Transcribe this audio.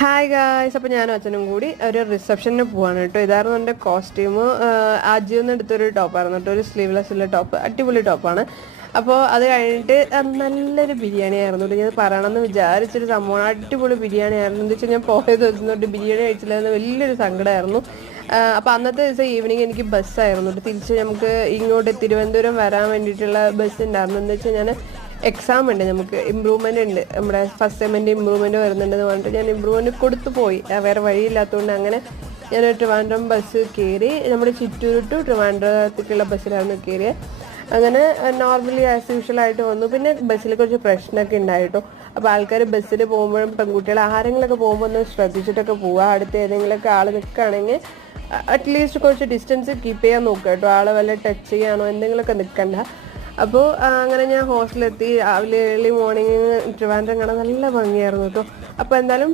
Hi guys, അപ്പോൾ ഞാനും അച്ഛനും കൂടി ഒരു റിസപ്ഷന് പോവാണ് കേട്ടോ. ഇതായിരുന്നു എൻ്റെ കോസ്റ്റ്യൂം. ആജിയൊന്ന് എടുത്തൊരു ടോപ്പായിരുന്നു കേട്ടോ, ഒരു സ്ലീവ്ലെസ് ഉള്ള ടോപ്പ്, അടിപൊളി ടോപ്പാണ്. അപ്പോൾ അത് കഴിഞ്ഞിട്ട് നല്ലൊരു ബിരിയാണി ആയിരുന്നു കേട്ടോ. ഞാൻ പറയണമെന്ന് വിചാരിച്ചൊരു സംഭവമാണ്. അടിപൊളി ബിരിയാണി ആയിരുന്നു. എന്താ വെച്ചാൽ ഞാൻ പോയ ദിവസം തൊട്ട് ബിരിയാണി കഴിച്ചില്ലായിരുന്നു, വലിയൊരു സങ്കടമായിരുന്നു. അപ്പോൾ അന്നത്തെ ദിവസം ഈവനിങ് എനിക്ക് ബസ്സായിരുന്നു കേട്ടോ. തിരിച്ച് നമുക്ക് ഇങ്ങോട്ട് തിരുവനന്തപുരം വരാൻ വേണ്ടിയിട്ടുള്ള ബസ് ഉണ്ടായിരുന്നു. എന്താ വെച്ചാൽ ഞാൻ എക്സാം ഉണ്ട്, നമുക്ക് ഇമ്പ്രൂവ്മെൻ്റ് ഉണ്ട്, നമ്മുടെ ഫസ്റ്റ് സെമ്മിൻ്റെ ഇമ്പ്രൂവ്മെൻറ്റ് വരുന്നുണ്ടെന്ന് പറഞ്ഞിട്ട് ഞാൻ ഇമ്പ്രൂവ്മെൻറ്റ് കൊടുത്തു പോയി. വേറെ വഴിയില്ലാത്തതുകൊണ്ട് അങ്ങനെ ഞാൻ ട്രിവാൻഡ്രം ബസ് കയറി. നമ്മുടെ ചിറ്റൂർ ടു ട്രിവാൻഡ്രത്തേക്കുള്ള ബസ്സിലായിരുന്നു കയറിയത്. അങ്ങനെ നോർമലി ആസ് യൂഷ്വൽ ആയിട്ട് വന്നു. പിന്നെ ബസ്സിൽ കുറച്ച് പ്രശ്നമൊക്കെ ഉണ്ടായിട്ടോ. അപ്പോൾ ആൾക്കാർ ബസ്സിൽ പോകുമ്പോഴും പെൺകുട്ടികൾ ആരെങ്കിലുമൊക്കെ പോകുമ്പോൾ ഒന്ന് ശ്രദ്ധിച്ചിട്ടൊക്കെ പോവുക. അടുത്ത് ഏതെങ്കിലുമൊക്കെ ആൾ നിൽക്കുകയാണെങ്കിൽ അറ്റ്ലീസ്റ്റ് കുറച്ച് ഡിസ്റ്റൻസ് കീപ്പ് ചെയ്യാൻ നോക്കുക കേട്ടോ. ആൾ വല്ല ടച്ച് ചെയ്യാനോ എന്തെങ്കിലുമൊക്കെ നിൽക്കണ്ട. അപ്പോൾ അങ്ങനെ ഞാൻ ഹോസ്റ്റലിലെത്തി. രാവിലെ ഏർലി മോർണിംഗ് ട്രിവാൻഡ്രം കാണാൻ നല്ല ഭംഗിയായിരുന്നു കേട്ടോ. അപ്പോൾ എന്തായാലും